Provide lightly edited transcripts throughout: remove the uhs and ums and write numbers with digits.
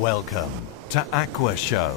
Welcome to Aqua Show.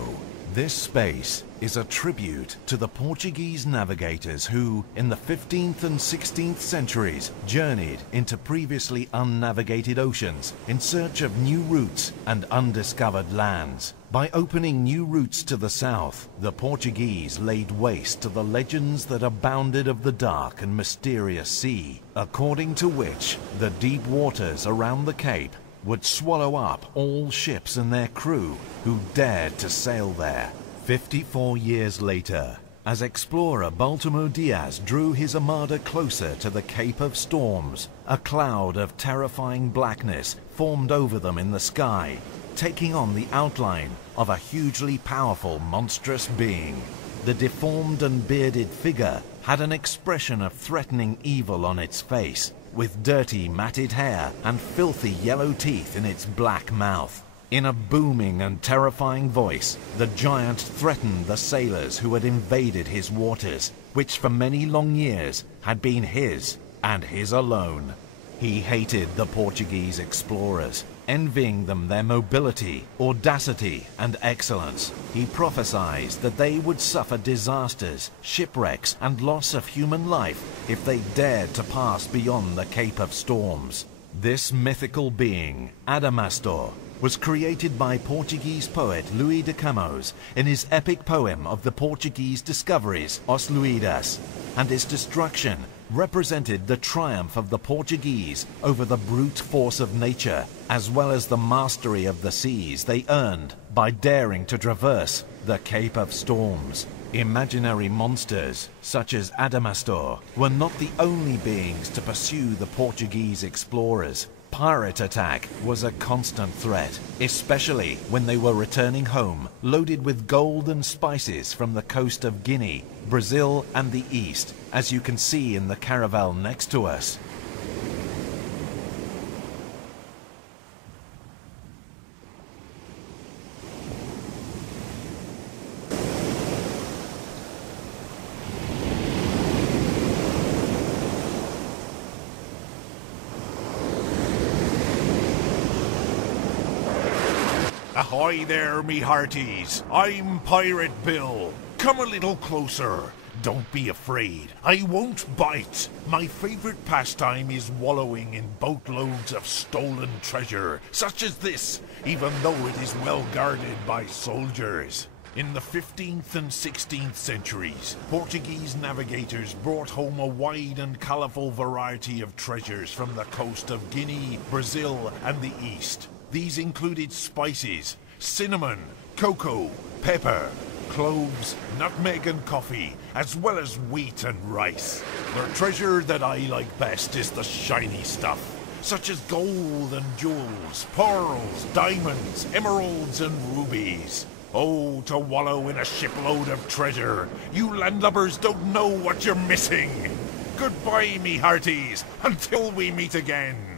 This space is a tribute to the Portuguese navigators who, in the 15th and 16th centuries, journeyed into previously unnavigated oceans in search of new routes and undiscovered lands. By opening new routes to the south, the Portuguese laid waste to the legends that abounded of the dark and mysterious sea, according to which the deep waters around the Cape would swallow up all ships and their crew who dared to sail there. 54 years later, as explorer Baltimo Diaz drew his armada closer to the Cape of Storms, a cloud of terrifying blackness formed over them in the sky, taking on the outline of a hugely powerful, monstrous being. The deformed and bearded figure had an expression of threatening evil on its face, with dirty matted hair and filthy yellow teeth in its black mouth. In a booming and terrifying voice, the giant threatened the sailors who had invaded his waters, which for many long years had been his and his alone. He hated the Portuguese explorers, envying them their mobility, audacity, and excellence. He prophesied that they would suffer disasters, shipwrecks, and loss of human life if they dared to pass beyond the Cape of Storms. This mythical being, Adamastor, was created by Portuguese poet Luís de Camões in his epic poem of the Portuguese discoveries, Os Luídas, and his destruction represented the triumph of the Portuguese over the brute force of nature, as well as the mastery of the seas they earned by daring to traverse the Cape of Storms. Imaginary monsters, such as Adamastor, were not the only beings to pursue the Portuguese explorers. Pirate attack was a constant threat, especially when they were returning home, loaded with gold and spices from the coast of Guinea, Brazil, and the East, as you can see in the caravel next to us. Ahoy there, me hearties. I'm Pirate Bill. Come a little closer. Don't be afraid. I won't bite. My favorite pastime is wallowing in boatloads of stolen treasure, such as this, even though it is well guarded by soldiers. In the 15th and 16th centuries, Portuguese navigators brought home a wide and colorful variety of treasures from the coast of Guinea, Brazil, and the East. These included spices, cinnamon, cocoa, pepper, cloves, nutmeg and coffee, as well as wheat and rice. The treasure that I like best is the shiny stuff, such as gold and jewels, pearls, diamonds, emeralds and rubies. Oh, to wallow in a shipload of treasure. You landlubbers don't know what you're missing. Goodbye, me hearties, until we meet again.